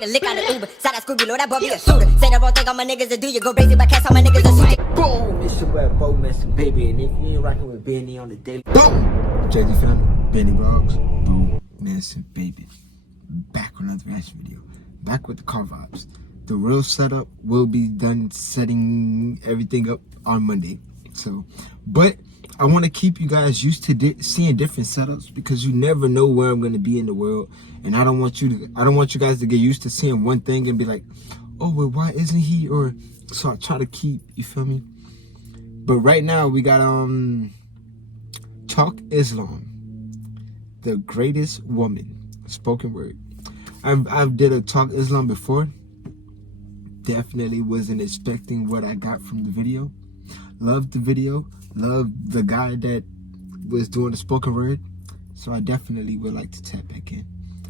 get a lick out of Uber. Shout out Scooby, Lord, that boy be a shooter. Say the wrong thing on my niggas to do, you go crazy, but cast all my niggas a shoot. Boom! It's your boy Bo Messin, baby. And if you ain't rocking with Benny on the daily, boom! JD family, Benny Boggs, Bo Messin, baby. Back with another reaction video. Back with the car vibes. The real setup will be done setting everything up on Monday. So, but I want to keep you guys used to seeing different setups because you never know where I'm going to be in the world, and I don't want you guys to get used to seeing one thing and be like, oh well, why isn't he? Or so I try to keep, you feel me? But right now we got Talk Islam, the greatest woman, spoken word. I've did a Talk Islam before. Definitely wasn't expecting what I got from the video. Loved the video, loved the guy that was doing the spoken word, so I definitely would like to tap back in.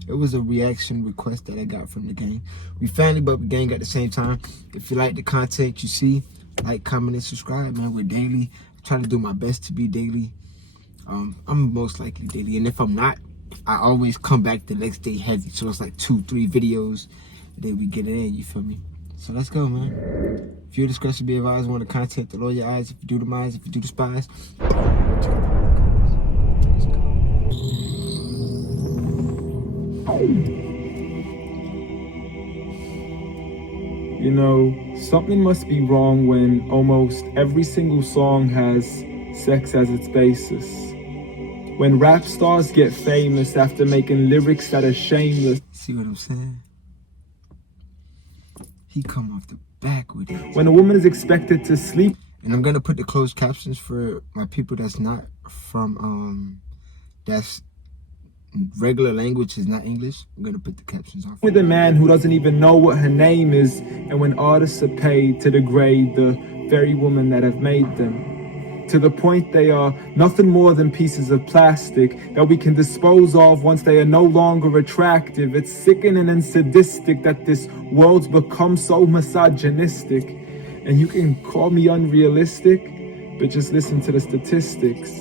It was a reaction request that I got from the gang. We family, but we gang at the same time. If you like the content you see, like, comment, and subscribe, man. We're daily. I try to do my best to be daily. I'm most likely daily, and if I'm not, I always come back the next day heavy. So it's like 2-3 videos, and then we get it in, you feel me? So let's go, man. If you're discretion be advised, want the content to lower your eyes. If you do the minds, if you do the spies. You know, something must be wrong when almost every single song has sex as its basis. When rap stars get famous after making lyrics that are shameless. See what I'm saying? He come off the back with it. When a woman is expected to sleep. And I'm gonna put the closed captions for my people that's not from that's regular language is not English. I'm gonna put the captions on. With a man who doesn't even know what her name is, and when artists are paid to degrade the very women that have made them. To the point they are nothing more than pieces of plastic that we can dispose of once they are no longer attractive. It's sickening and sadistic that this world's become so misogynistic. And you can call me unrealistic, but just listen to the statistics.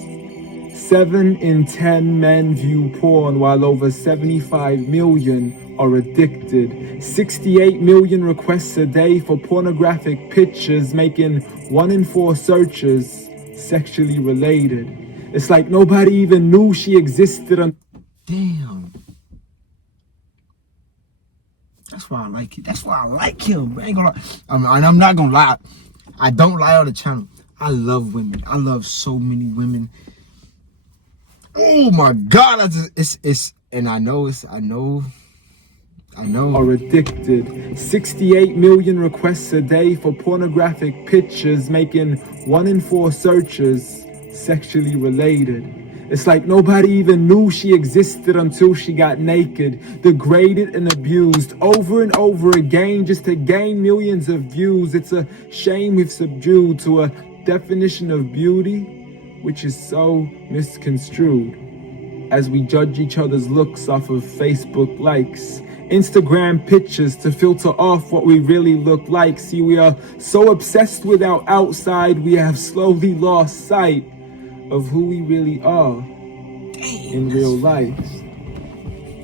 7 in 10 men view porn, while over 75 million are addicted. 68 million requests a day for pornographic pictures, making 1 in 4 searches sexually related. It's like nobody even knew she existed. Damn. That's why I like it. That's why I like him. I ain't gonna lie. I'm not gonna lie. I don't lie on the channel. I love women. I love so many women. Oh my God! I know. Are addicted. 68 million requests a day for pornographic pictures, making 1 in 4 searches sexually related. It's like nobody even knew she existed until she got naked, degraded and abused over and over again just to gain millions of views. It's a shame we've subdued to a definition of beauty which is so misconstrued as we judge each other's looks off of Facebook likes, Instagram pictures to filter off what we really look like. See, we are so obsessed with our outside, we have slowly lost sight of who we really are in real life.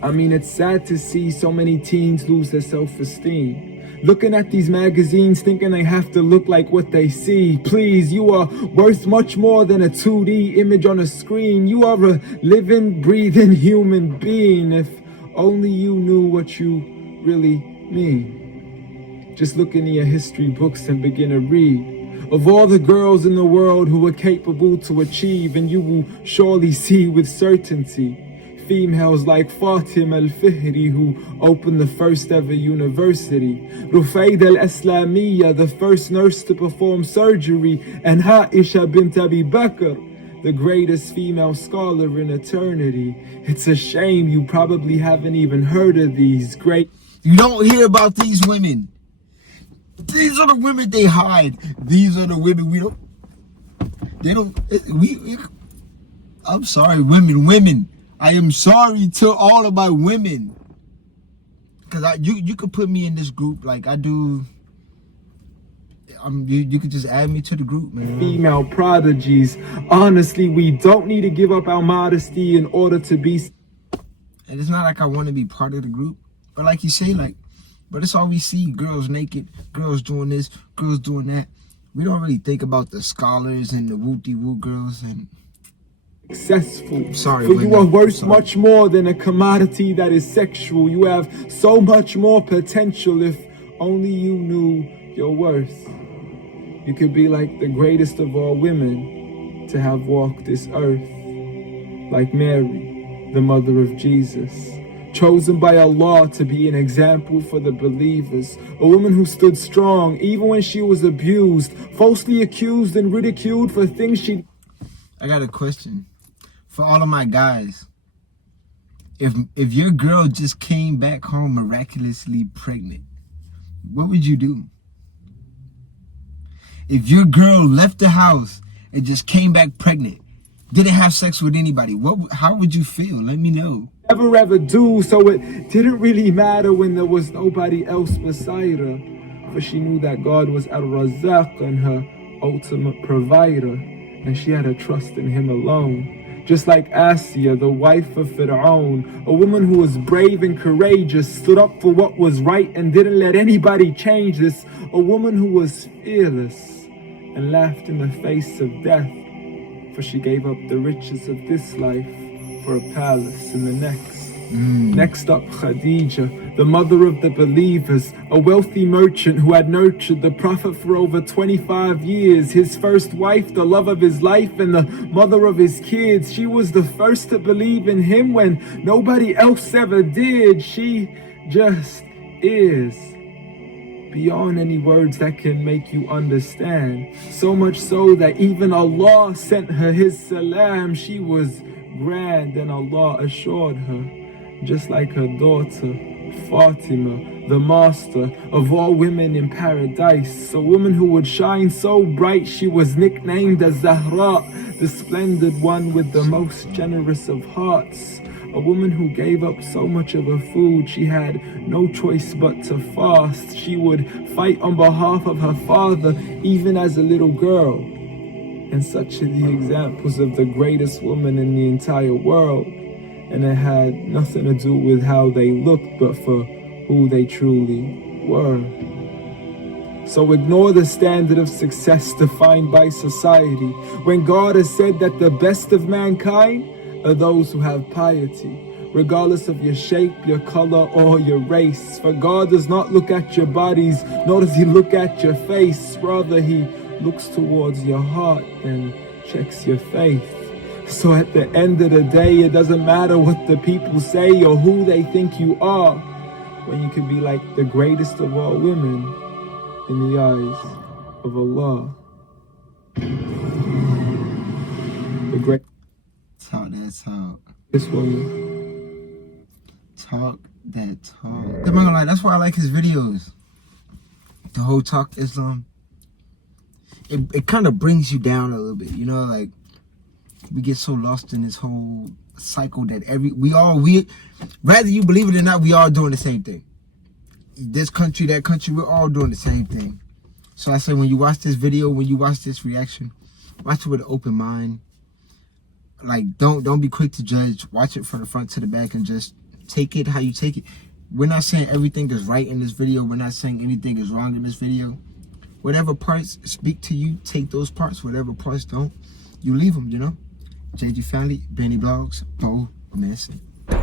I mean, it's sad to see so many teens lose their self-esteem. Looking at these magazines thinking they have to look like what they see. Please, you are worth much more than a 2D image on a screen. You are a living, breathing human being. If only you knew what you really mean. Just look into your history books and begin to read of all the girls in the world who were capable to achieve, and you will surely see with certainty females like Fatima al-Fihri, who opened the first ever university, Rufaida al-Islamiyya, the first nurse to perform surgery, and Aisha bint Abi Bakr, the greatest female scholar in eternity. It's a shame you probably haven't even heard of these great... You don't hear about these women. These are the women they hide. These are the women we don't... They don't... I'm sorry, women. I am sorry to all of my women. Because you could put me in this group like I do... you could just add me to the group, man. Female prodigies. Honestly, we don't need to give up our modesty in order to be... And it's not like I want to be part of the group. But like you say, like, But it's all we see, girls naked, girls doing this, girls doing that. We don't really think about the scholars and the woo-de-woo girls and successful. Sorry, for you women. are worth Sorry. much more than a commodity that is sexual. You have so much more potential if only you knew your worth. You could be like the greatest of all women to have walked this earth, like Mary, the mother of Jesus, chosen by Allah to be an example for the believers, a woman who stood strong even when she was abused, falsely accused and ridiculed for things she... I got a question for all of my guys. If your girl just came back home miraculously pregnant, what would you do? If your girl left the house and just came back pregnant, didn't have sex with anybody, how would you feel? Let me know. Ever do, so it didn't really matter when there was nobody else beside her, for she knew that God was Al-Razzaq and her ultimate provider, and she had to trust in him alone. Just like Asiya, the wife of Fir'aun, a woman who was brave and courageous, stood up for what was right and didn't let anybody change this, a woman who was fearless and laughed in the face of death, for she gave up the riches of this life for a palace in the next. Next up, Khadija, the mother of the believers, a wealthy merchant who had nurtured the Prophet for over 25 years, his first wife, the love of his life, and the mother of his kids. She was the first to believe in him when nobody else ever did. She just is. Beyond any words that can make you understand. So much so that even Allah sent her his salam. She was grand and Allah assured her. Just like her daughter, Fatima, the master of all women in paradise. A woman who would shine so bright she was nicknamed as Zahra, the splendid one with the most generous of hearts. A woman who gave up so much of her food she had no choice but to fast. She would fight on behalf of her father even as a little girl. And such are the examples of the greatest woman in the entire world. And it had nothing to do with how they looked, but for who they truly were. So ignore the standard of success defined by society, when God has said that the best of mankind are those who have piety, regardless of your shape, your color, or your race. For God does not look at your bodies, nor does he look at your face. Rather, he looks towards your heart and checks your faith. So at the end of the day, it doesn't matter what the people say or who they think you are, when you can be like the greatest of all women in the eyes of Allah. The greatest Talk. This woman. Talk that talk. I'm not gonna lie, that's why I like his videos. The whole Talk Islam. It kind of brings you down a little bit, you know, like we get so lost in this whole cycle that we whether you believe it or not, we all doing the same thing. This country, that country, we're all doing the same thing. So I say, when you watch this video, when you watch this reaction, watch it with an open mind. Like, don't be quick to judge. Watch it from the front to the back and just take it how you take it. We're not saying everything is right in this video. We're not saying anything is wrong in this video. Whatever parts speak to you, take those parts. Whatever parts don't, you leave them, you know? JG Family, Benny Blogs, Bo Manson. When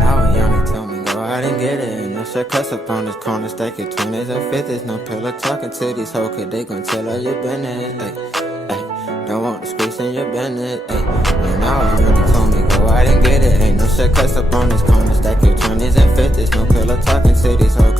I was young, they told me go out and get it. No shit cuss up on this corner, stack it 20s and 50s. No pillow talking to these hoes, cause they gon' tell her your business. Ay, don't want the squeeze in your business. Ay, when I was young, they told me go out and get it. Ain't no shit cuss up on this corner, stack it 20s and 50s. No pillow talking to these hoes.